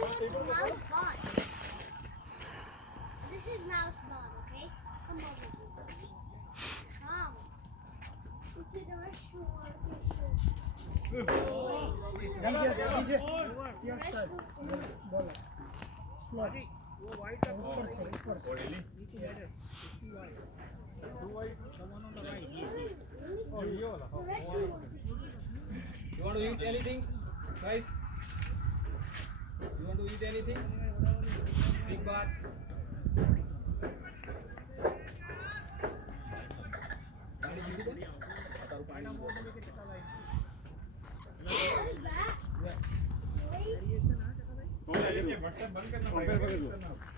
mouse ball. This is mouse ball, okay? Come over here. Come. This is the restroom. You want to eat anything, guys? You want to eat anything? Big bath.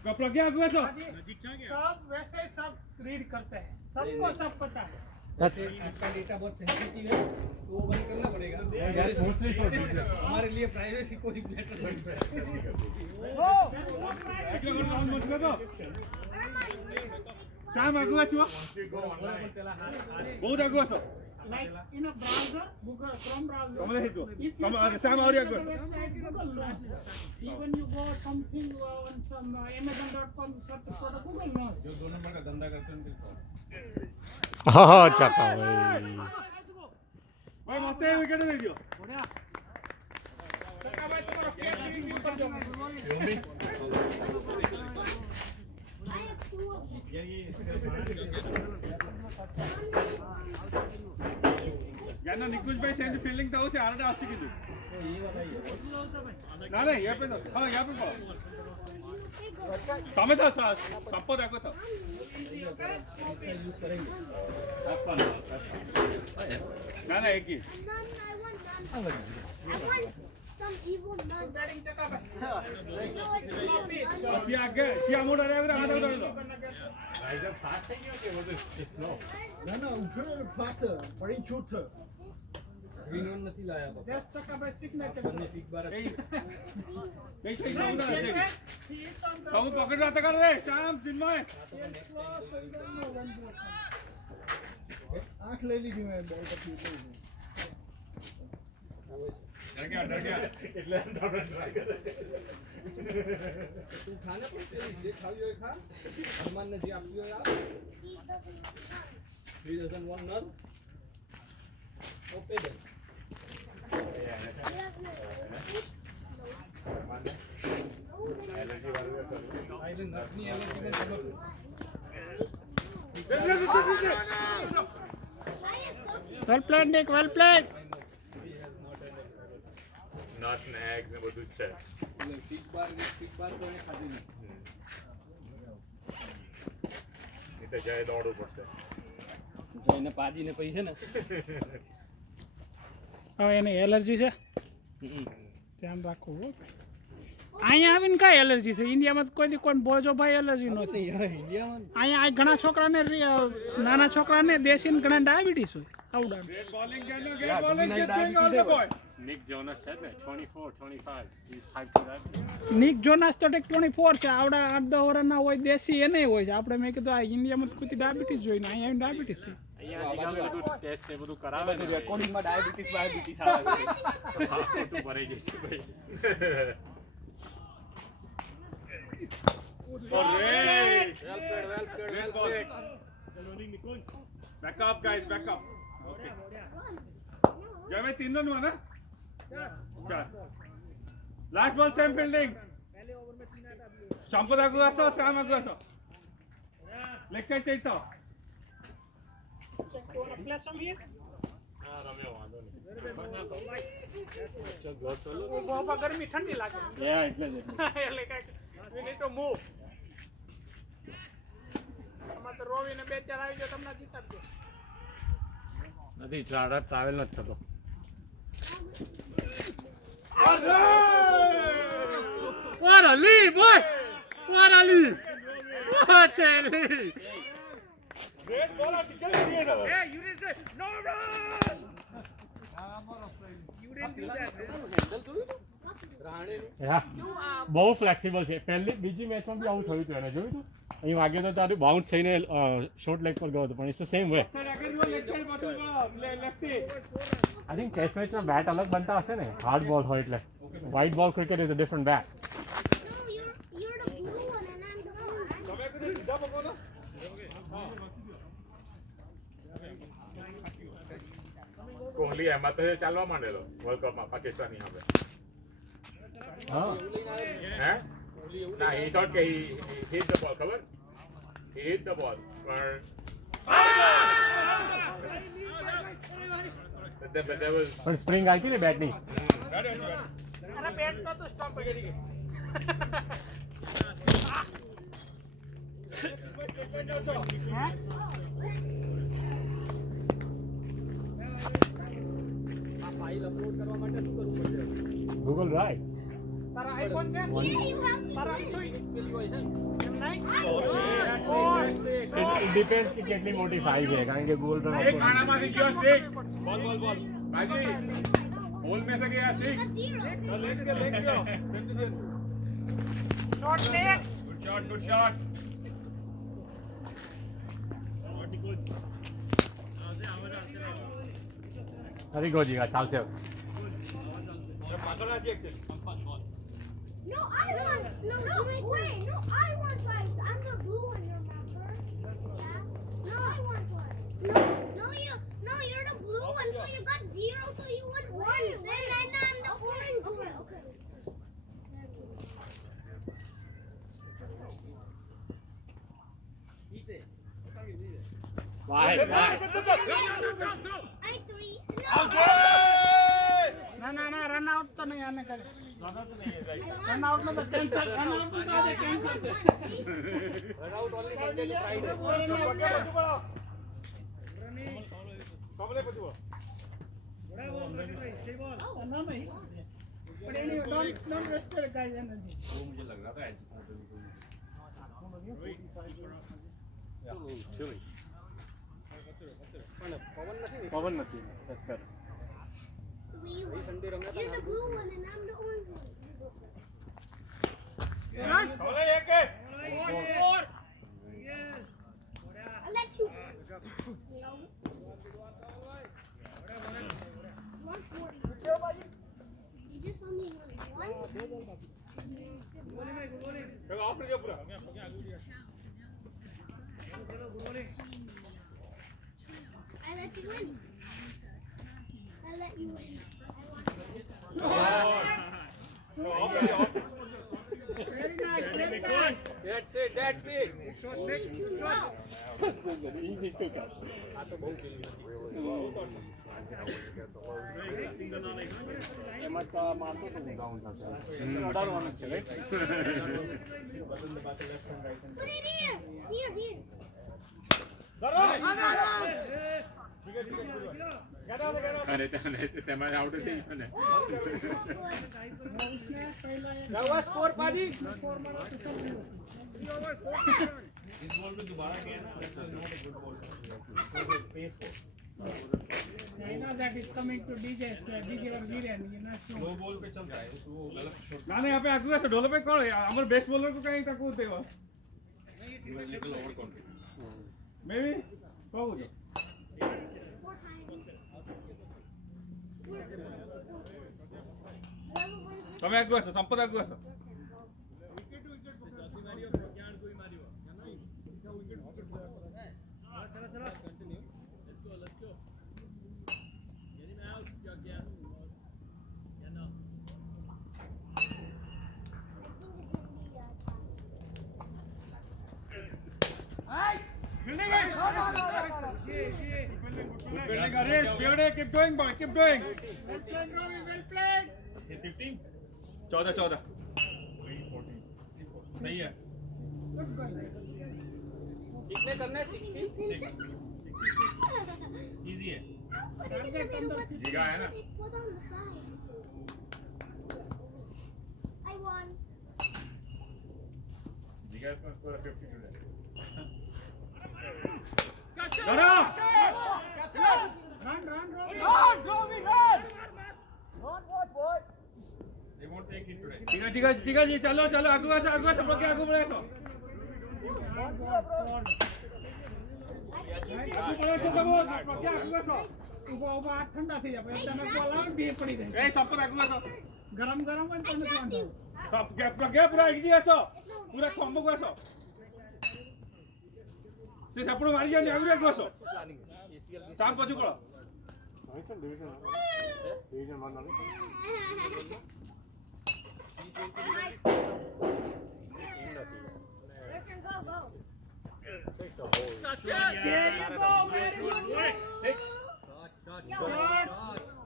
कपड़ा क्या हुआ तो सब वैसे सब read करते हैं, सबको सब पता है। वैसे आपका डेटा बहुत सेंसिटिव है, तो वो बंद करना पड़ेगा। हमारे लिए प्राइवेसी कोई मैटर नहीं है। शाम आगुआ छो बहुत आगुआ छो Like in a browser, Google Chrome browser. कमले हितो If you कम search शाम और आगुआ website, Google knows. Even you go something on some Amazon.com, search for the Google knows. जो 2 नंबर का धंधा करते हैं उनको हाँ चका भाई भाई मस्त है विकेट दे दियो सरका भाई तुम्हारा कैच रिव्यू कर दो। I have 2 of them. ज्ञान निकुंज भाई सेंस फील्डिंग था उसे आरडा आस्ती किदु ना नहीं यहाँ पे तो हाँ यहाँ पे को तमे था सास सप्पो देखो तो इसका यूज करेंगे। ना ना एक ही None, I want none. I want some evil nuns. सी आगे सी आमोड़ आ रहा है मेरा हाथ उठा लो No, faster, but in shorter. Green one नहीं लाया पापा। Just सरका भाई signature. हमने बिग बार नहीं नहीं Right, नहीं check it. He is on the कम पकड़ रहा था कर रे शाम जिन्मय आँख ले लीजिए मैं बॉल का फ्यूचर डर गया तू खाना पड़ते जे खावी होय खा हनुमान ने जे आप्यो यार He doesn't want none. 3 doesn't want none okay then He has no allergy. Island अपनी एलर्जी में खबर Well played, Nick. Well played. Nuts ને એગ્સ ને બધું જ છે बिग बार કોને ખાધી નહીં એ તો જાય દોડવું પડશે જો એને પાજીને પઈ છે ને હવે એને એલર્જી છે, ધ્યાન રાખવું. અહીંયા આવીને કઈ એલર્જી છે? ઇન્ડિયામાં તો કોઈ દી કોઈ બોજો ભાઈ એલર્જી નથી. ઇન્ડિયામાં અહીંયા આ ઘણા છોકરાને નાના છોકરાને દેશીને ઘણા ડાયાબિટીસ હોય આવડા. ग्रेट बॉलिंग कहना great bowling get playing all the boy Nick Jonas છે ને 24 25 is high to that Nick Jonas તો 24 છે, આવડા 8-10 વર્ષના હોય દેશી એને હોય છે. આપણે મેં કીધું આ ઇન્ડિયામાં તો કોઈ ડાયાબિટીસ જોઈ ને અહીંયા ડાયાબિટીસ થઈ. અહીંયા આજકાલ બધું ટેસ્ટ ને બધું કરાવે ને રેકોર્ડિંગમાં ડાયાબિટીસ આવે ખોટું ભરાઈ જશે ભાઈ अरे well played back up guys back up okay जय में 3 रन हुआ ना 4 लास्ट बॉल सेम फील्डिंग संपदा को आसो श्याम को आसो लेग साइड चाहिए तो Play some here. હા રમ્યો વાંધો નહીં ગ્લોસ તો બહુ ગરમી ઠંડી લાગે યા એટલે જ એટલે કઈક we need to move. આમાં તો રોવીને 2-4 આવી જાય તમને જીતાડજો. નથી ટ્રાવેલ નથી થતો What a lead, boy! What a lead! What a lead! Great ball ticket दिए दो Hey, you didn't say no run. You didn't do that. Yeah. બહુ ફ્લેક્સિબલ છે. પહેલી બીજી મેચમાં બી આવું થયું હતું એને જોયું હતું અહીં વાગ્યો તો તારું બાઉન્સ થઈને શોર્ટ લેગ પર ગયો હતો પણ it's the same way sir अगर वो leg side bottom lefty I think test મેચમાં બેટ અલગ બનતા હશે ને હાર્ડ બોલ હોય એટલે white ball cricket is a different but Kohli એમાં તો ચાલવા માંડેલો વર્લ્ડ કપમાં પાકિસ્તાની સામે હા હે ના he thought કે he hit the ball ખબર he hit the ball પણ but that was પણ સ્પ્રિંગ આવી હતી ને બેટની અરે બેટ નો તો સ્ટમ્પ પડી ગઈ ગૂગલ રાઈટ તારા આઈફોન છે Yeah, you help me. તારા જોઈ એમ નહીં ઇટ ડિપેન્ડ્સ કે કેટલી મોટી સાઈઝ છે કારણ કે ગૂગલ પર એક આનામાંથી ગયો 6 બોલ બાજી બોલ में से गया 6 Got zero. लेग गयो શોર્ટ લેગ good shot હરી ગોજીગા ચાલશે પાગળ છે No, I want. No, wait. No, I want one. I'm the blue one, remember? Yeah. No, I want one. No, you're the blue one, so you got zero, so you won one. And then I'm the orange one. Okay. વાહ I 3. ના ના ના run out તો નહીં આને કરે run out નો તો cancel run out તો આજે કેન્સલ છે રન આઉટ ઓનલી ફ્રાઈડે કમલે પછું ના નહીં પણ એની ડોન્ટ વેસ્ટ ગાઈસ એનર્જી वो मुझे लग रहा था एज था પવન નથી that's better. 3. You're the blue one, and I'm the orange one. कमले एक I'll let you. No. 140. You just only won one. Of कर पूरा I let you win. I let you win. Very nice That's it. You need to know. Easy pickup. એમાં તો મારતો તો down થશે અડાડવાનું છે right Put it here. Here. अरे तेमारे out થઈ ગયો ને Oh, that was so good. नवा स्कोर पाजी इस बॉल पे दोबारा गया ना not a good ball space I know that is coming to DJ or Viren, you know. Low ball पे चल रहा है तो वो गलत शॉट ना नहीं यहाँ पे आगे से ढोले पे कौन है हमारे बेस्ट बॉलर को कहीं तक कूदते हो little over confidence may be हो गया તમે આગળ હશો સંપત આગળ હશો Building a race, Fiore, keep going, boy, keep going. Well played, Robbie, well played. ये 15 14 सही है Good goal. कितने करने 60 इजी है Target under जीगा है ना Put on the side. I won. जीगा इसमें स्कोर 52 है करो run, Robbie. they won't take it today ठीक है जी चलो आगू आगू सबके आगू बढ़े तो आगू बढ़े तो सब सबके आगू आसो ઉભા આ ઠંડા થઈ જાય પછી તમે બોલ આવે બે પડી જાય ए संपत आगू आसो ગરમ હોય I તો નથી trapped વાંધો you. सब प्रज्ञा पूरा इडी आसो पूरा कॉम्बो को आसो से सपड़ो मारी जाने आगू आसो शाम को चुकड़ो डिवीजन 1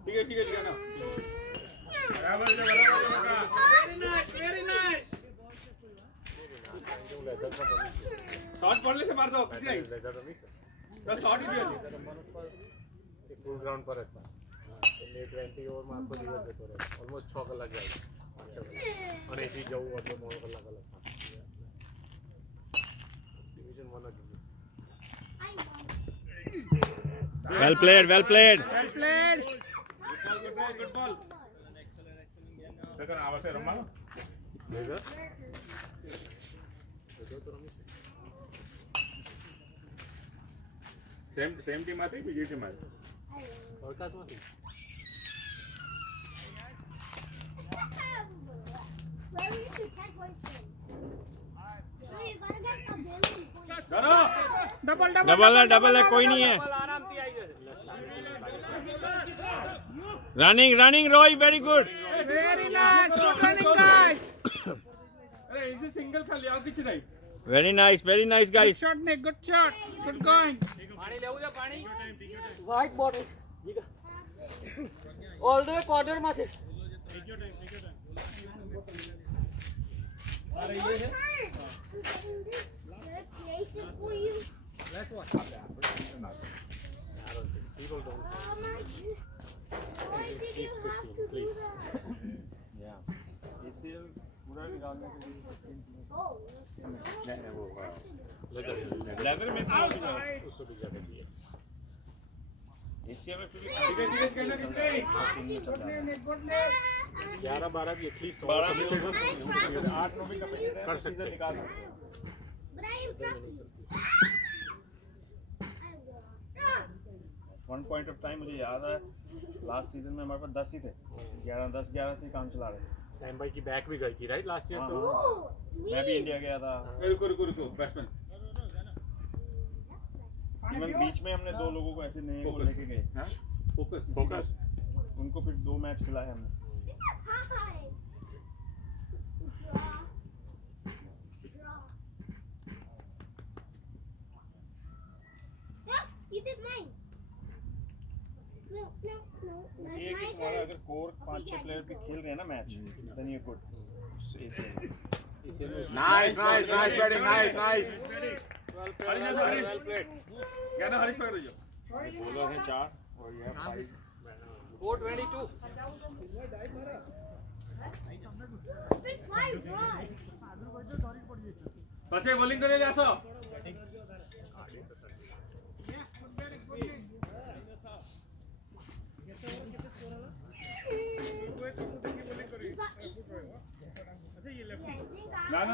नहीं ठीक है ना बराबर वेरी नाइस शॉट पडले से मार दो किती नाही चल शॉट ही दिया फुल ग्राउंड पर रहता ले 20 ओवर में आपको दिवस देते रहे ऑलमोस्ट 6 कलाक जाएगा 5 कलाक और एटी जाऊ और 9 कलाक लगता डिवीजन 1 और Well played, well played. વેલ પ્લેડ गुड बॉल सेकंड आवश्य रमવાનો लेगा सेम टीम आती बीजी टीम आती और कास में Where is your 10 points from? No, you gotta get a billion points. करो ડબલ डबल है कोई नहीं है. Running, Roy, very good. Very nice good running guys अरे इसे सिंगल खाली आओ किछ नहीं Very nice, good guys. Shot ને good shot good going white bottle all the way corner में थे Hey, your turn. I'm getting this creation for you. people don't Oh my God. Why did you have to do that? ACL पूरा निकालने के लिए Oh, leather में तो उससे भी ज्यादा चाहिए एसीएल में फिर ठीक है कहना कितने 11-12 भी एटलीस्ट 12 भी 8 9 भी कर सकते हैं निकाल सकते but I am trying. One point of time मुझे याद है लास्ट सीजन में हमारे पास 10 ही थे 11 से ही काम चला रहे सैम भाई की बैक भी गई थी राइट लास्ट ईयर तो Ooh, मैं भी इंडिया गया था रुको बैट्समैन इवन बीच में हमने 2 लोगों को ऐसे नए को लेके गए हां फोकस उनको फिर 2 मैच खिलाए हमने Hi. Draw. Yeah, you did mine. No. ये That's कि my तुम्हारा turn. अगर कोर 5-6 प्लेयर भी खेल रहे हैं ना match then you good Nice batting, nice. Well played कहना हरीश पकड़ रही हो बॉलर हैं 4 और ये 5 422 Big 5 draws. पासे बॉलिंग करे जासो You got 8 points.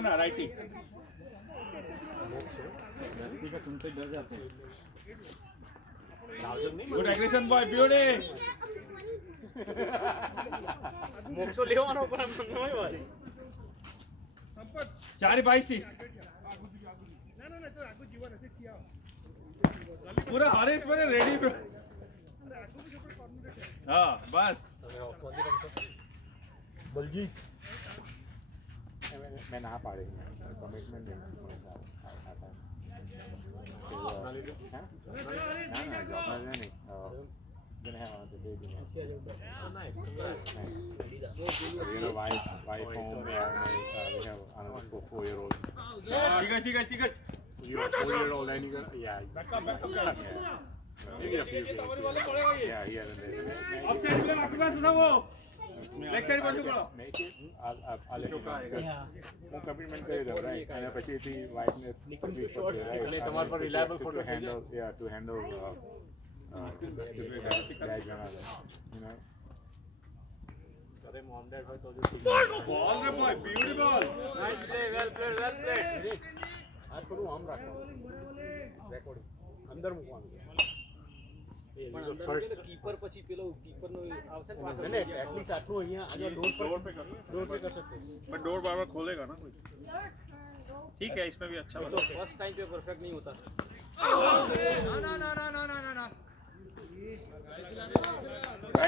ना राइटी ठीक है सुनते डर जाते हैं गुड एग्रेशन बॉय ब्यूटी मोक्सो लेवानो पर हम नहीं वाली 4-22 थी पूरा हरीश पर रेडी हाँ बस बलजीत मैं ना पाड़ेगी कमिटमेंट देना gonna have on the baby. Nice. You know, wife home. Yeah, we have another 4-year-old. ठीक है You have 4-year-old and you gonna back up. You get a few things. Yeah, he hasn't been. Of side में आपके पास था वो leg side बंद करो Make it. I'll let you know. वो commitment करे दो राइट અને પછી થી વાઇફ ને નીકળી શોટ એટલે તમાર પર reliable photo handle to handle you know अरे मॉम डैड भाई तो जो बॉल रे boy beauty ball nice play well played आज થોડું આમ રાખો રેકોર્ડિંગ અંદર મૂકવાનું પણ અંદર ફર્સ્ટ કીપર પછી પેલો કીપર નો આવશે ને પાછળ ને એટલીસ્ટ આટલું અહીંયા આજે ડોર पे कर सकते हैं बट डोर बार बार खोलेगा ना कोई ठीक है इसमें भी अच्छा तो फर्स्ट टाइम पे परफेक्ट नहीं होता ना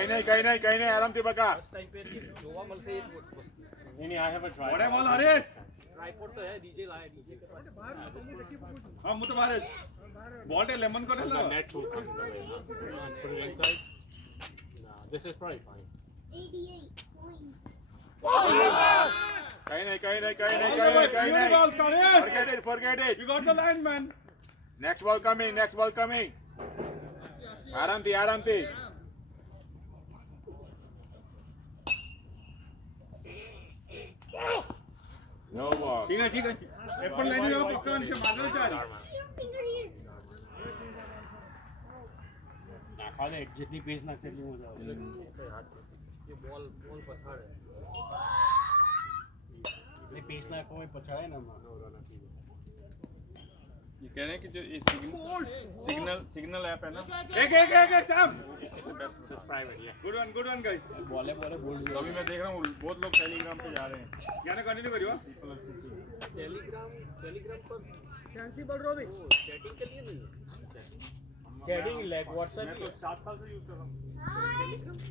કઈ નહીં આરામથી બકા. ફર્સ્ટ ટાઈમ पे જોવા મળશે એ જ વસ્તુ નહીં I have a try. વડે બોલ હરેશ ટ્રાયપોડ તો હે ડીજે લાયા ડીજે के पास હા હું તો બહાર જ બોલ એ લેમન કો The લા net should come the way. put it inside. Nah, this is probably fine. 88 points. કઈ નહીં બોલ Haresh forget it. you got the line man Next ball coming. આરામથી No ball. ठीक है એ પણ લઈને જાઓ પક્કા છે મારનો ચાલ Your finger here. જેટલી પેસ નાખશે એટલી મજા આવે ये बॉल बॉल पछाड़े એટલે પેસ નાખો હોય પછાડે ને ये कह रहे हैं कि जो ये सिग्नल ऐप है ना एक Sam It's private, yeah. Good one guys બોલે બોલ अभी मैं देख रहा हूँ बहुत लोग टेलीग्राम पे जा रहे हैं गाना कंटिन्यू करियो टेलीग्राम पर शांति बोल रहा हूँ चैटिंग के लिए नहीं है ચેટિંગ લાઈક WhatsApp 7 साल से यूज कर रहा हूँ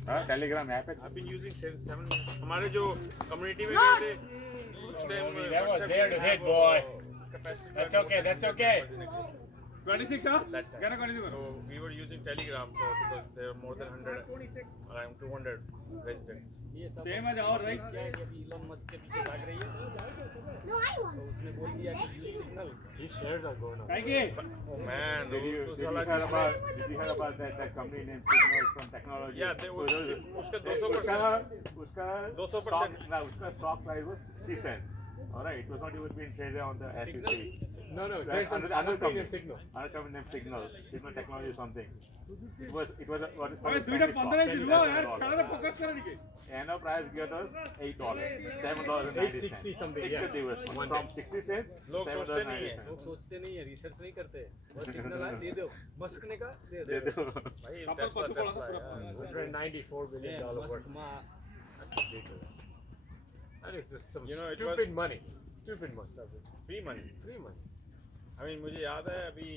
हाँ, Telegram app है. I've been using 7 years हमारे जो कम्युनिटी में गए थे उस time That was there to hit, boy. That's okay. 26 हाँ गाना कंटिन्यू करो So we were using Telegram because there are more than 100, around 200 residents. ये सब सेम है और राइट क्या है कि अभी इलॉन मस्क के पीछे भाग रही है No, I won. तो उसने बोल दिया कि use signal His shares are going up. काहे के Oh man, Did you तो hear साला about that company named Signal, some technology? Yeah, they were, उसका 200%. उसका 200%. उसका stock price was 60 cents. All right, it was not even being traded on the SEC. No, There's another company named Signal Technology or something. It was what is अबे called दुईटा penny 15 stock, जिलवा $10. यार खाना focus कर नहीं के And our price got us $8, $7.90 something, एक yeah. दिवस from 60 cents लोग सोचते नहीं है। लोग सोचते नहीं है रिसर्च नहीं करते बस सिग्नल आए दे दो मस्क ने कहा दे दे दो दो. भाई सब Tesla, लोग Tesla, yeah. $194 billion Musk worth. माँ That's ridiculous. That is just some You know, it stupid money. Stupid money. Free money I mean मुझे याद है अभी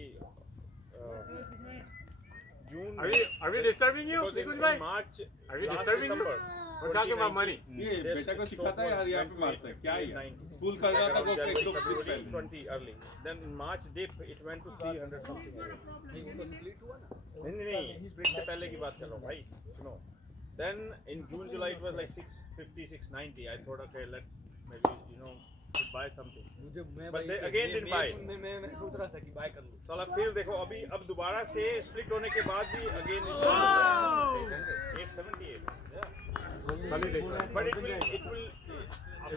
जून Are we disturbing you? because Nikunj in bhai? March Are we last disturbing you? December, We're talking about money. ये बेटा को सिखाता है यार यहाँ पे मारता है क्या है फुल कर रहा था वो एक दो February 20 early. Then in March dip it went to 300 something. नहीं वो तो स्प्लिट हुआ ना नहीं स्प्लिट से पहले की बात कर रहा हूँ भाई सुनो. Then in June July it was like 650 690. I thought okay let's maybe buy something. मुझे मैं But भाई they again didn't buy. मैं सोच रहा था कि बाय कर लूँ साला फिर देखो अभी अब दोबारा से स्प्लिट होने के बाद भी again 878. But it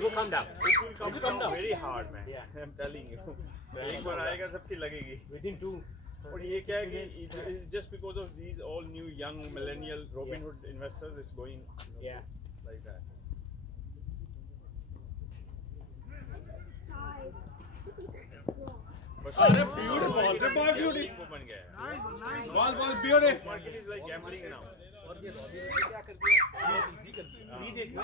will come down. It will come down very hard, man. I'm telling you. एक बार आएगा सबकी लगेगी. within 2 और ये क्या है कि it's just because of these all new young millennial Robinhood investors is going like that. अरे ब्यूटीफुल अरे बहुत ब्यूटीफुल वो बन गया है. Ball beautiful Market is like gambling now. और ये रॉबिन ने क्या कर दिया बहुत इजी कर दिया फ्री देख लो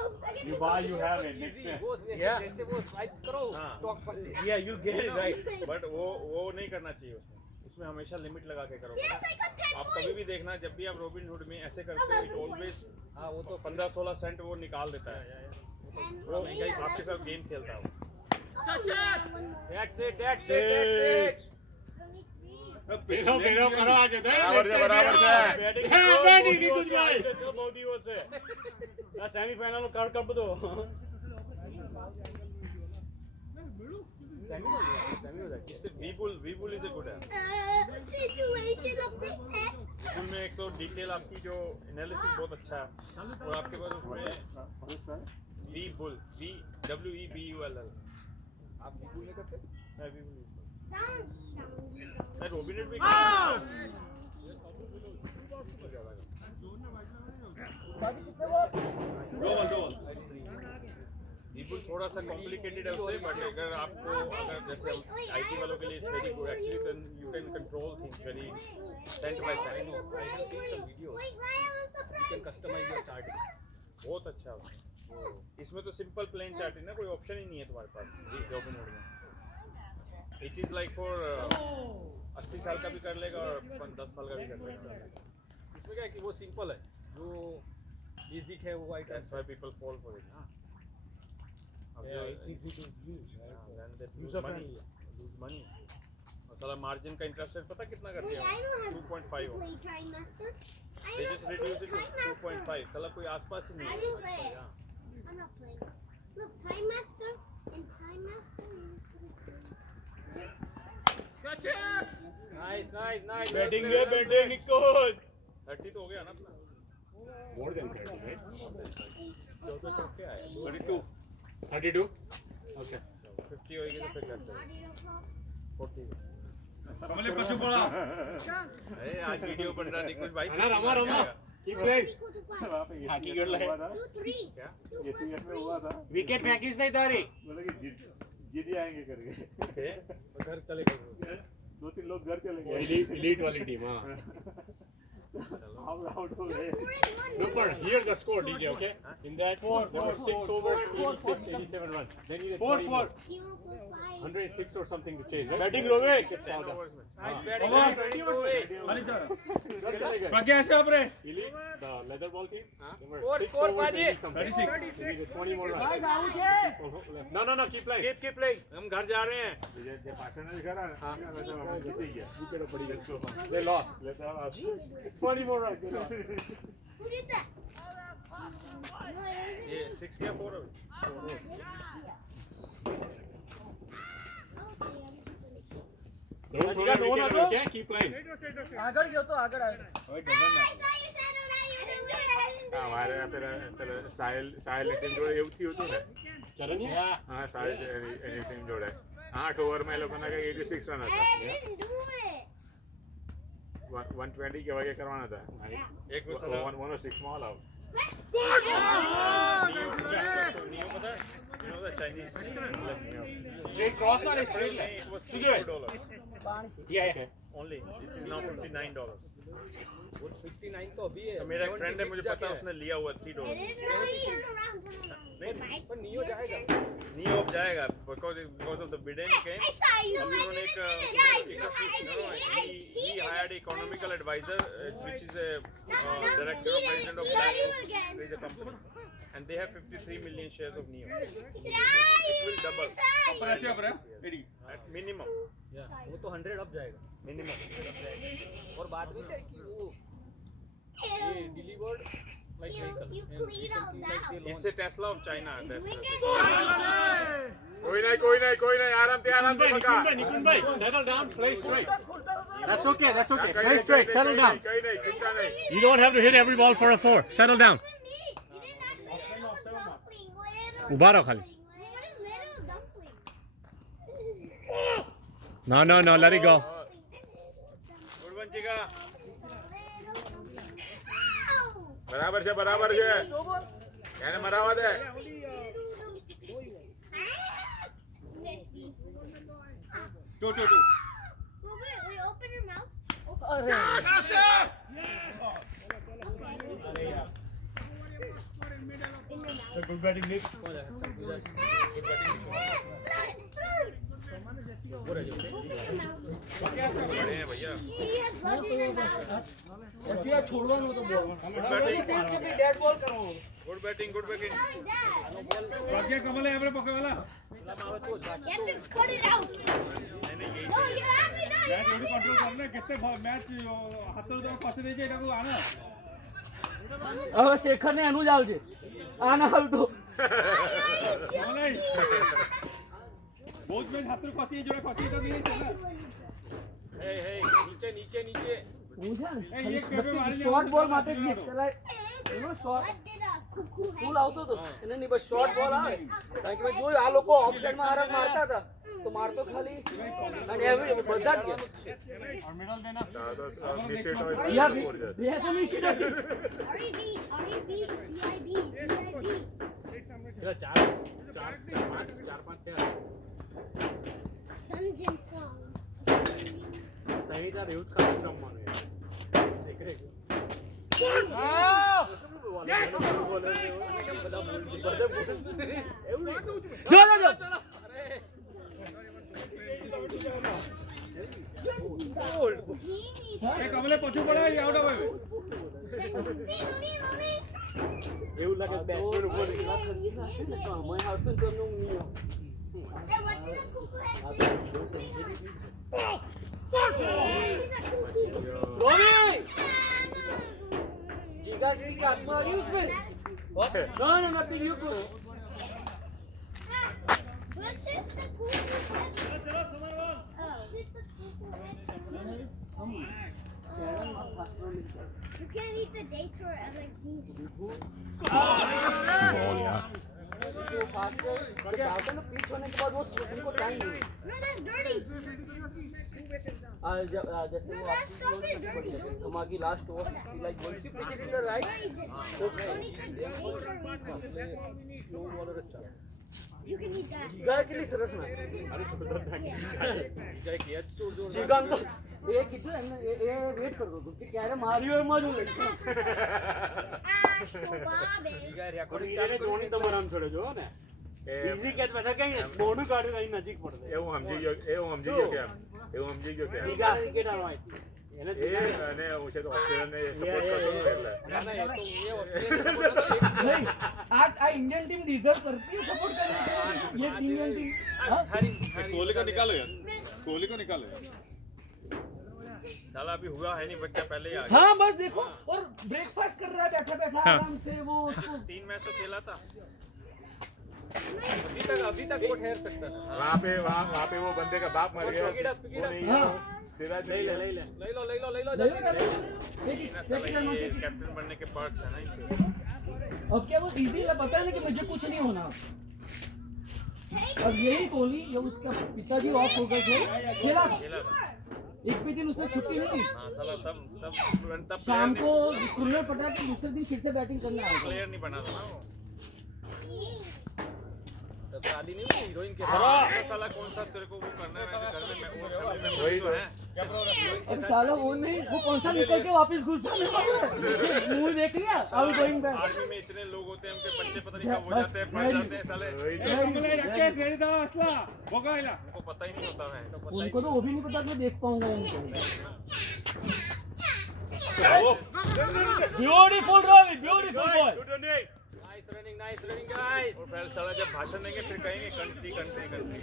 Oh, second You buy, you have it. Next easy time. वो जैसे वो स्वाइप करो हाँ. Stock purchase yeah you'll get it right But वो नहीं करना चाहिए उसमें हमेशा लिमिट लगा के करो. Yes, I got 10 आप कभी भी देखना जब भी आप रोबिनहुड में ऐसे करते हो इट ऑलवेज हाँ वो तो 15-16 सेंट वो निकाल देता है. वो आपके साथ गेम खेलता है वो. that's it बराबर से. बैटिंग निकुंज भाई बहुत दिवस है. આ સેમીફાઇનલ નો કાર્ડ કપ દો इससे Weibull is a good app. situation of the pet. Weibull में एक तो डिटेल आपकी जो एनालिसिस बहुत अच्छा है और आपके पास उसमें वीबुल WEBULL. आप बिल्कुल नहीं करते मैं वीबुल यूज Down. करता हूं. रोबिनहुड भी वीबुल थोड़ा सा कॉम्प्लिकेटेड है उससे बट अगर आपको अगर जैसे आईटी वालों के लिए it's very good actually you can control things very cent by cent. Wait, why I was you can surprised? customize your charting बहुत अच्छा है. इसमें तो सिंपल प्लेन चार्ट है ना, कोई ऑप्शन ही नहीं है तुम्हारे पास रोबिनहुड में. इट इज लाइक फॉर 80 साल का भी कर लेगा और 10 साल का भी कर लेगा. इसमें क्या है कि वो सिंपल है जो बेसिक है वो item That's why people fall for it. अब जो easy to use, then they lose money. और साला मार्जिन का इंटरेस्ट रेट पता कितना कर Wait, दिया? I don't have 2.5. to play Time Master. I They don't just play reduced it to Time Master. 2.5. साला कोई आसपास ही नहीं I है. didn't play it. Yeah. I'm not playing. Look, Time Master and Time Master. You're just gonna nice nice nice Batting है, batting Nicole. 30 तो हो गया ना अपना. More than 30, right? 32. 32? Okay. 50 होएगी तो फिर कर दो. 40. कमले पशु पड़ा अरे आज वीडियो बन रहा निकुंज भाई. Rama. Keep playing. equal to 5. वहाँ पे हाकी कर रहा है. 2, 3. क्या? 2 ये plus सीएस में 3. हुआ था. Wicket practice नहीं तारी. बोला कि जीत आएंगे करके. घर चले गए 2-3 लोग घर चले गए. Elite वाली team हाँ. How out हो No, गए. 4 and 1. No, but here the score, DJ, okay? In that, there were 6 overs, 86, 87 runs. Then you 0 plus 5. 106 or something to chase, right? Batting Rohit. 10 overs में. नाइस बैटिंग 22 अरे चल घर चले गए. प्रज्ञा ऐसे आप रे Elite, the leather ball team, there were Score, 6 score, overs, Baji. 80 something. 36. We needed 20 more runs. No, keep playing. Keep playing. हम घर जा रहे हैं. जे पार्टनर ने दिखा रहा है. हाँ. वैसे हम जीत ही गया. Wicket up, buddy, let's go. They lost. Let's have a 20 more runs. They lost. Who did that? No, I ये 6 क्या 4 है? Don't throw your wicket away, okay? Keep playing. આગળ ગયો તો આગળ આવ્યો I saw you settle down. You didn't do it. હા મારે પેલા સાહેલ ટીમ જોડે એવું થયું હતું ને. Charanya? હા સાહેલ એની ટીમ જોડે 8 ઓવરમાં એ લોકોના કંઈક 86 રન I હતા. didn't do it. 120 કે વાગે કરવાના હતા. एक में साला 106 માં ઓલ આઉટ. नियो पता है? You know the Chinese. Straight cross or straight line? It was $54. Yeah. Only. It is now $59. 59 तो अभी है तो मेरा एक फ्रेंड है मुझे पता है उसने लिया हुआ $3. It is no, turn around. नहीं पर नियो जाएगा नियो अब जाएगा because of the bidding came. I saw you. अभी I उन्होंने एक he hired economical advisor which is a director or president of BlackRock. There is a company and they have 53 million shares of NIO. It will double पर ऐसे आप रे ready at minimum. वो तो 100 up जाएगा Minimum. और बात भी है कि वो ये delivered like You clean out that. It's a Tesla of China. Tesla. કોઈ નહીં આરામથી પકા. Nikun bhai, settle down, play straight. That's okay. Play straight, settle down. કઈ નહીં ચિંતા નહીં. You don't have to hit every ball for a 4. Settle down. ઉભા રહો ખાલી. No, let it go. Good one, Chica. બરાબર છે એને મરાવા દે. To Open your mouth. Good batting Nick. बड़े हैं भैया. છોડવાનું તો બોલ Good batting. प्रज्ञा कमले हमरे पके वाला You have to cut it out. नहीं यही No, you have to not. Match एवढी कंट्रोल करले कितने मैच हातवर तो पासे देजे एटाକୁ आना હવે શેખર ને એનું જ આવજે આ ના આવતો नहीं बहुत मैच हातवर पासे जोड़े पासे तो नहीं है ना हे नीचे હું છે ને એ એક પેપે મારી શોર્ટ બોલ માટે જ ગીત ચલાય એનો short What did a cuckoo ફૂલ આવતો હતો એને નહીં બસ શોર્ટ બોલ આવે કારણ કે મેં જોયું આ લોકો ઓફ સાઈડમાં આરામ મારતા હતા તો મારતો ખાલી અને એવી બધા જ ગયા મિસ ઇટ હોય યા તો બે તો મિસ નથી R-E-B, Dungeon song. જો Genies. એ કમલે પછું પડે આઉટ આવે એવું લાગે બેટ્સમેન ઉપર એટલા ખર્ચી નાખશે ને તો અમે આવશે ને તો એમનું નહીં रोवी जीगा की आत्मा आ गई उसमें नो नो नथिंग यू को You can't eat the dates or like these. Ball यार जो फास्ट डालते ना पिच होने के बाद वो उनको टाइम नहीं No, that's dirty. जैसे वो हमारी last over like once you pitch it in the right slow bowler अच्छा You can eat that. जीगा के लिए सरस ना अरे छोड़ कैच छोड़ दो जीगा तो ये कितना ये वेट कर दो कि क्या रे मारियो है मारू Ah, suave. એને જોણી તમારે આમ છોડે જો ને ઈઝી કેચ બેઠા કઈ બોનું કાઢી રહી નજીક પડશે એવું સમજી ગયો કે જીગા ક્રિકેટ આવો એને એ અને હું છે તો ઓસ્ટ્રેલિયાને સપોર્ટ કરતો હતો એટલે ना ना ये तो ये ऑस्ट्रेलिया નહીં આ इंडियन टीम डिजर्व करती है सपोर्ट करने के लिए ये इंडियन टीम हरी कोहली को निकालो यार कोहली को निकालो यार साला अभी हुआ है नहीं बच्चा पहले ही आ गया हाँ बस देखो और ब्रेकफास्ट कर रहा है बैठा बैठा आराम से वो उसको 3 मैच तो खेला था अभी तक वो ठहर सकता था वहाँ पे वो बंदे का बाप मर गया pick it up, pick it up. वो नहीं हाँ। सिराज ले ले ले ले ले लो ना साला ये कैप्टन बनने के पर्क्स है ना इनके अब क्या वो इजी है पता है ना कि मुझे कुछ नहीं होना अब यही कोहली जब उसका पिताजी ऑफ हो गए थे खेला था खेला था एक भी दिन उसने छुट्टी नहीं दी हाँ साला तब शाम को स्कूल में पढ़ा कि दूसरे दिन फिर से बैटिंग करने आएगा प्लेयर नहीं बना था ना वो तब शादी नहीं हुई हीरोइन के ऐसा साला कौन सा तेरे को वो करना है वैसे करने में वो वही तो है अब साला वो नहीं वो कौन सा निकल के वापस घुस जाने वाला है मुंह देख लिया आई गोइंग बैक आर्मी में इतने लोग होते हैं उनके बच्चे पता नहीं कब हो जाते हैं पढ़ जाते हैं साले उनको पता ही नहीं होता है उनको तो वो भी नहीं पता कि मैं देख पाऊंगा उनको beautiful Ravi beautiful boy nice running guys और फिर साला जब भाषण देंगे फिर कहेंगे कंट्री कंट्री कंट्री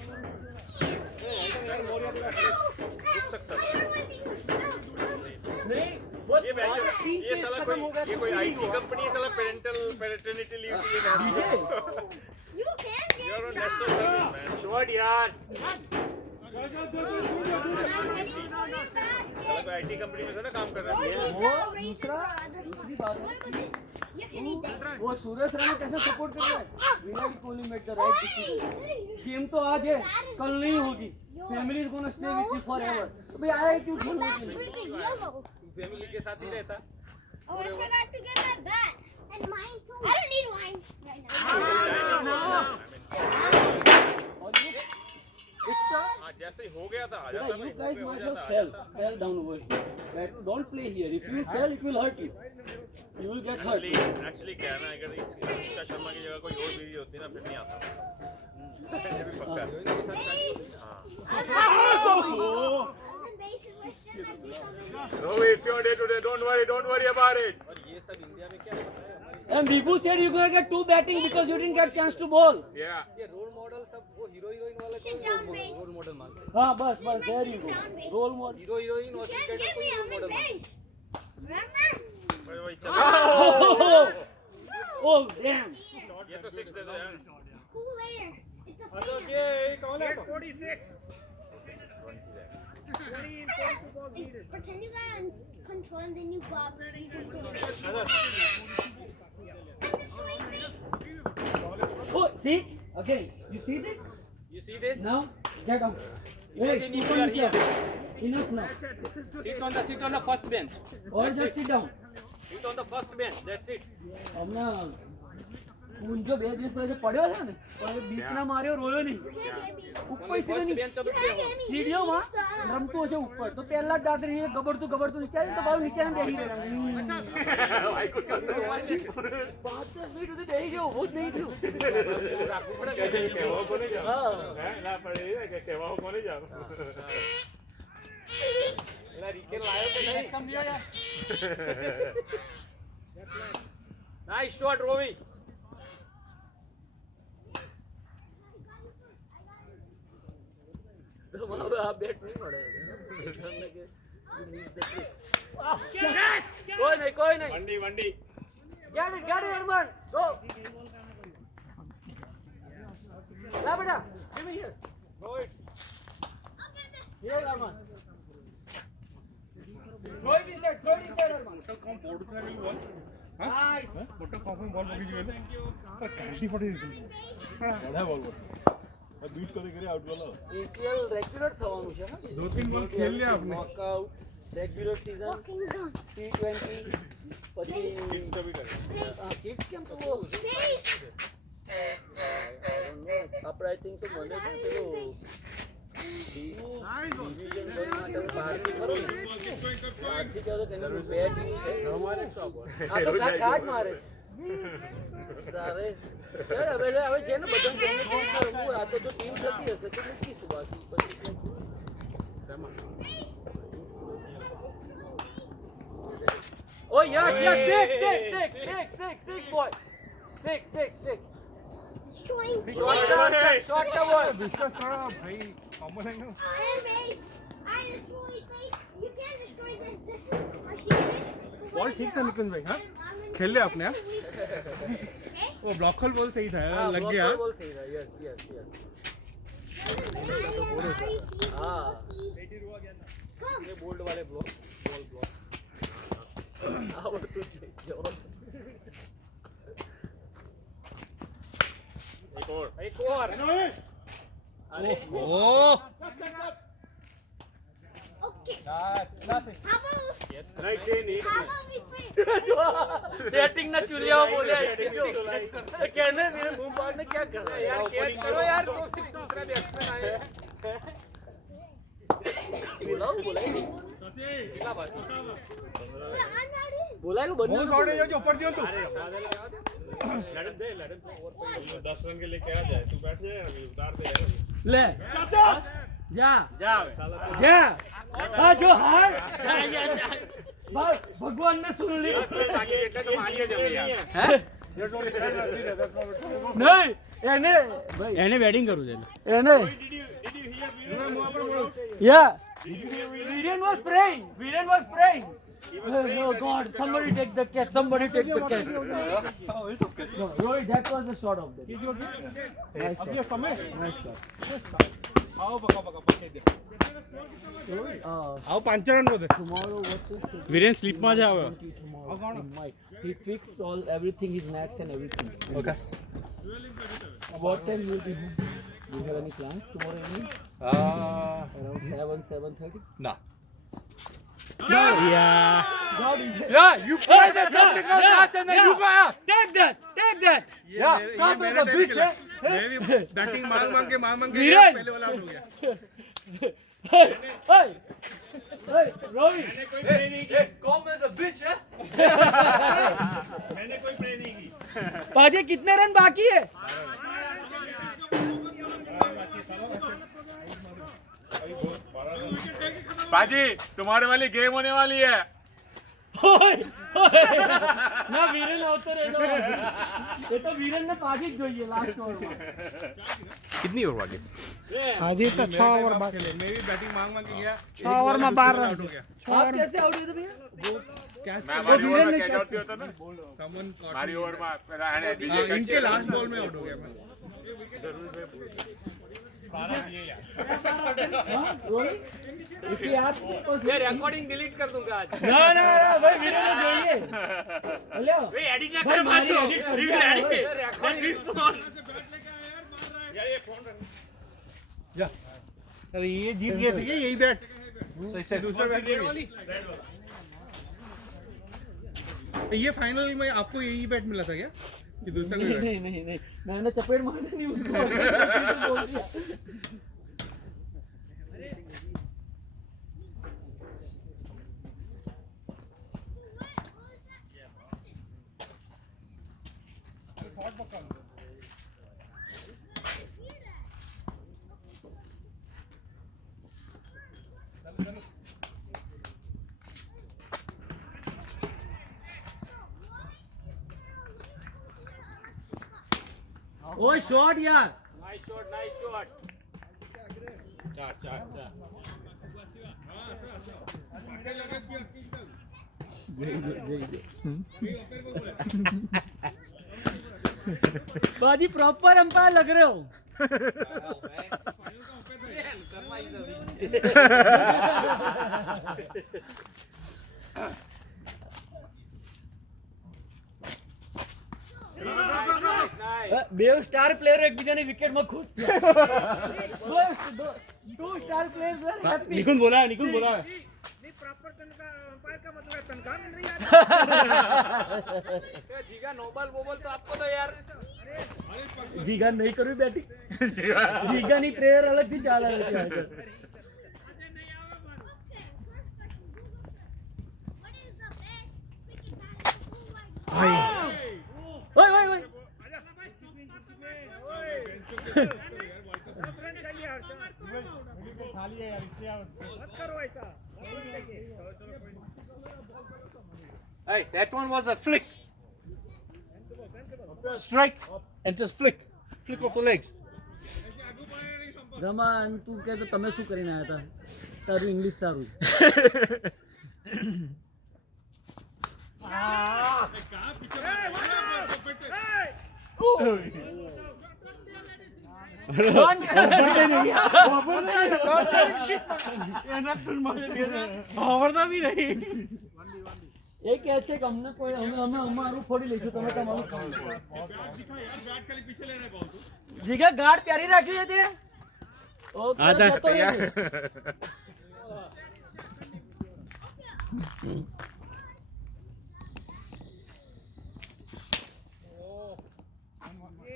रुक सकता था नहीं ये साला कोई आईटी कंपनी है साला पैरेंटल लीव चाहिए You can get यार नेशनल सर्विस मैन शॉट यार साला कोई आईटी कंपनी में थोड़ा काम कर रहा है वो दूसरी बात है You can eat that. वो सूरज रैना कैसे सपोर्ट कर रहा है Virat Kohli made the right decision game तो आज है कल नहीं होगी family is gonna stay with you forever तो भाई आया क्यों खेलने के लिए Drink is yellow. फैमिली के साथ ही रहता Oh, I forgot to get my bat. And mine too. I don't need wine right now. और ये इसका हाँ जैसे ही हो गया था आ you जाता guys might have fell down over here. Don't play here. If you fell, it will hurt you. You will get hurt. Actually क्या है ना अगर इसका शर्मा की जगह कोई और बीवी होती ना फिर नहीं आता ये भी पक्का है No, it's your day today. Don't worry about it. और ये सब इंडिया में क्या होता है And Bibu said you gonna get 2 batting because you didn't get chance to bowl. Yeah. ये रोल मॉडल सब वो हीरोइन वाला Sit down, Grace. Role model मानते हैं हाँ बस there you go. Role model. Heroine और Can't क्रिकेटर give को me. Role I'm model in मानते bench. Remember? वही चल Oh damn. ये तो 6 दे दो यार Cool later. It's a तो fair. ये कौन है 46 Pretend you got on control and then you go up. Oh see again. You see this? You see this? Now get down. Imagine if you are here. Enough now. Sit on the first bench. Or just sit down. Sit on the first bench. That's it. હમણાં પૂંજો 2 દિવસ પહેલા જે પડ્યો છે ને પણ બીકના માર્યો રોયો નહીં ઉપર Only સીધો first નહીં bench of it there. સીડીઓમાં રમતું હશે ઉપર તો પહેલા જ દાદરી ગબડતું નીચે આવી તો બારું નીચે બેસી રહ્યા 5-10 મિનિટ સુધી બેસી ગયો ઊભું જ નહીં થયું કહેવા કોને જાવ હે ના પડે કે કહેવા કોને જાવ रिकेल लायो तो नहीं कम दिया यार Nice shot, Rovi. तुम्हारा आप बैट नहीं पड़े कोई नहीं Vandi. Get it, Herman. Go. Yeah, beta. Give me here. Go it. Here, Herman. Throw it inside, Herman. મોટો કોમ પોડું છે બોલ Nice. મોટો કોમ બોલ પકડી ગયો પર કાંટી ફોડી દીધી બડા બોલ આ બીટ કરે આઉટ બોલ ACL regular થવાનું છે હા दो तीन बॉल खेल लिया आपने નોકઆઉટ રેગ્યુલર સીઝન T20 પછી Kids का भी कर. કિડ્સ કેમ તો वो આપણે આઈ થિંક તો મને પણ પેલો ડિવિઝન માટે બહારથી ખરો ને બહારથી કહો તો કેને બેટ છે हमारे तो આ તો કાજ મારે છે તારે હવે જેને બધાને જેને રમવું આ તો ટીમ થતી હશે તો મૂકીશું બાકી પછી Oh yes, six, boy. Six. Short the ball. Discuss करो भाई कॉमन है ना I am ace. I destroy things. You can't destroy this. This is machine. Ball ठीक था नितिन भाई हाँ खेल लिया आपने हाँ वो ब्लॉक होल बॉल सही था लग गया Ball सही था. Yes. हाँ. ये बोल्ड वाले बॉल ब्लॉक. आवडतो एक और. अरे ओ Okay. How about Right chain. we play? जो बैटिंग ना चुलिया बोले कहने मेरे मुंह पार ने क्या कर रहा है यार कैच करो यार तो फिर दूसरा बैट्समैन आए बोला लो बंद बहुत शॉट है जो ऊपर दियो तू लड़न दे 10 रन के लिए क्या जाए तू बैठ जाए अभी उतार दे यार ले जा हाँ जो हार बस भगवान ने सुन ली बाकी એટલે તો મારીએ જલ્દી યાર नहीं એને ભાઈ એને બેટિંગ કરવું છે એને Did you hear yeah Viren was praying oh god somebody take the catch no, Rohit that was the shot of the nice shot. आओ बका पकड़ दे आओ 5 रन को दे Tomorrow versus વીરેન સ્લીપમાં જ આવે he fixed everything his nets and everything okay what time you will be home do you have any plans tomorrow evening around 7:30 ના God is you play the something else and then you go out take that yeah कब ऐसा बीच है मैं भी batting मांग के वीरेन! पहले वाला आउट हो गया hey Rovi कोई प्ले नहीं की कौन is a bitch है मैंने कोई प्ले नहीं की पाजी कितने रन बाकी है बाजी तुम्हारे वाली गेम होने वाली है ના વીરેન આવતો રહેલો એ તો વીરેન ને પાછી જ જોઈએ લાસ્ટ ઓવરમાં कितनी ओवर बाकी हाजी तो 6 ओवर बाकी खेले मैं भी बैटिंग मांग के गया 6 ओवर में 12 रन आउट हो गया आप कैसे आउट हुए थे भैया मैं हमारी ओवर में कैच आउट होता ना समन हमारी ओवर में रहने इनके लास्ट बॉल में आउट हो गया मैं Rohit if you ask me मैं रिकॉर्डिंग डिलीट कर दूंगा आज ना भाई वीरेन ने જોઈએ हेलो भाई एडिट ना कर पाछो यार ये फोन अरे ये जीत गए थे क्या यही बैट सही दूसरा बैट ये फाइनल में आपको यही बैट मिला था क्या कि दूसरा कोई बैट नहीं मैंने चपेट मार दी नहीं उसको बोल दिया ओए शॉट यार Nice shot, nice shot. बाजी प्रॉपर अंपायर लग रहे हो Nice, nice. બે સ્ટાર પ્લેયર એકબીજાની વિકેટમાં ખુશ થયા two star players were happy Nikunj बोला है जीगा नोबल वोबल तो आपको तो यार જીગા નહીં કર્યું બેટિંગ જીગાની પ્રેયર અલગથી ચાલે છે ઓય ઓય ઓય Hey, that one was a flick. Strike and just flick of the legs. રમાન તું કે તો તમે શું કરીને આવ્યા હતા તારું ઇંગ્લિશ સારું એ કહે છે કે અમને કોઈ અમે અમારું ફોડી લઈશું તમે તમારું જીગા ગાર્ડ પ્યારી રાખી હતી ઓકે જતો રહે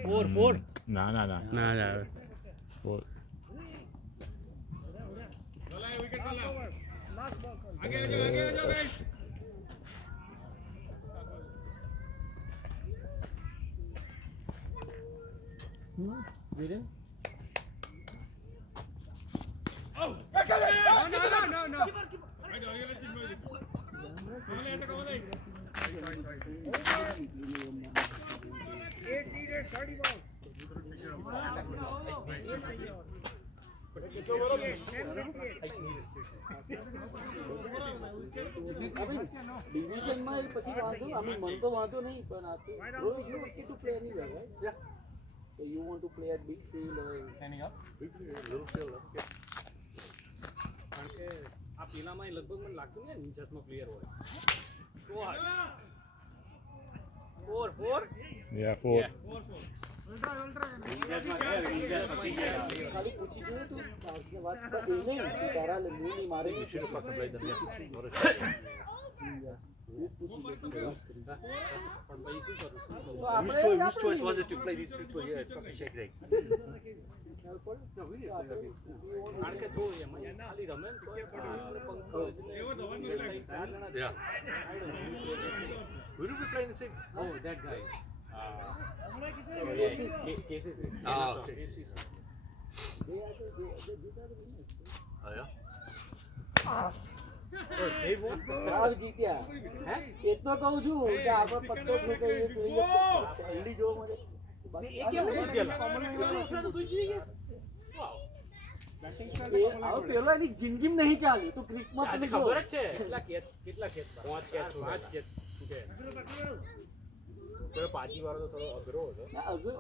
4-4. Nah. Four. Viren? Division માં પછી વાંધો અમે મન તો વાંધો નહીં પણ આ તો bro you okay to play anywhere right yeah so you want to play at big field or standing up big field little field okay કારણ કે આ પેલામાં લગભગ મને લાગતું ને નીચેમાં પ્લેયર હોય 4 Yeah, 4. ખાલી પૂછી જોઈએ તો વાત એ નહીં તારા મૂળ ની મારે You should have fucking played them. Yeah. Whose choice was it to play these people here at fucking Sheikh Zayed? કારણ કે જો એમાં ખાલી રમે તો Yeah. Who did we play in the same? oh that guy cases Oh, okay. Oh, yeah? ભાવ જીત્યા એ તો કહું છું કે આપણે પત્તો ઠોકાઈ ઠંડી જોવા મળે પેલો એની જિંદગી નહીં ચાલી તું ક્રિકમાં આજે ખબર જ છે કેટલા ખેત 5 ખેત છૂટે તો પાજી વાળો તો થોડો અઘરો હતો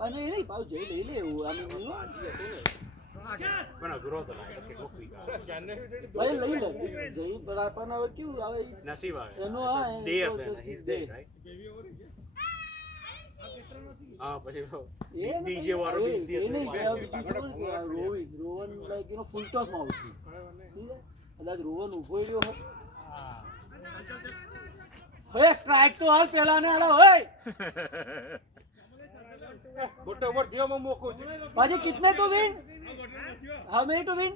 અને એ નહીં પાછું જઈ લઈ લે એવું આમ પાજી હતો ને પણ અઘરો હતો લાગે કેટલો ક્વિક ભાઈ લઈ લે જઈ પણ હવે કેવું આવે નસીબ આવે એનો હા Day of them. He's dead, right? Ah, પછી DJ વાળો એ નહીં Rowan like you know full toss માં આઉટ થઈ કદાચ રોવન ઊભો રહ્યો હોત હવે સ્ટ્રાઇક તો હાલ પેલા ને આલા હોય મોટો ઓવર ગેમમાં મોકો બાજી કિતને to win how many to win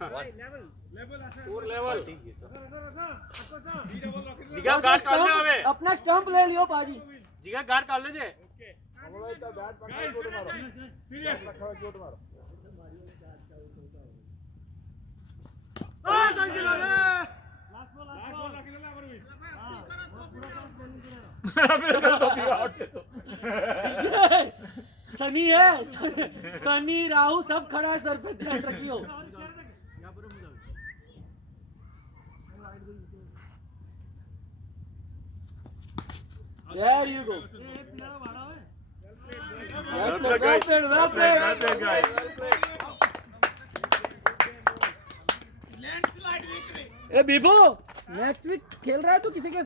4 level જીગા ગાર્ડ કાઢ લે હવે अपना स्टंप ले लियो बाजी જીગા ગાર્ડ કાઢ લેજે सनी है, सनी राहु सब खड़ा है सर पे, ध्यान रखियो। There you go. Well played, well played, well played. Well played, guys. A Bibhu next week खेल रहा है तू किसी के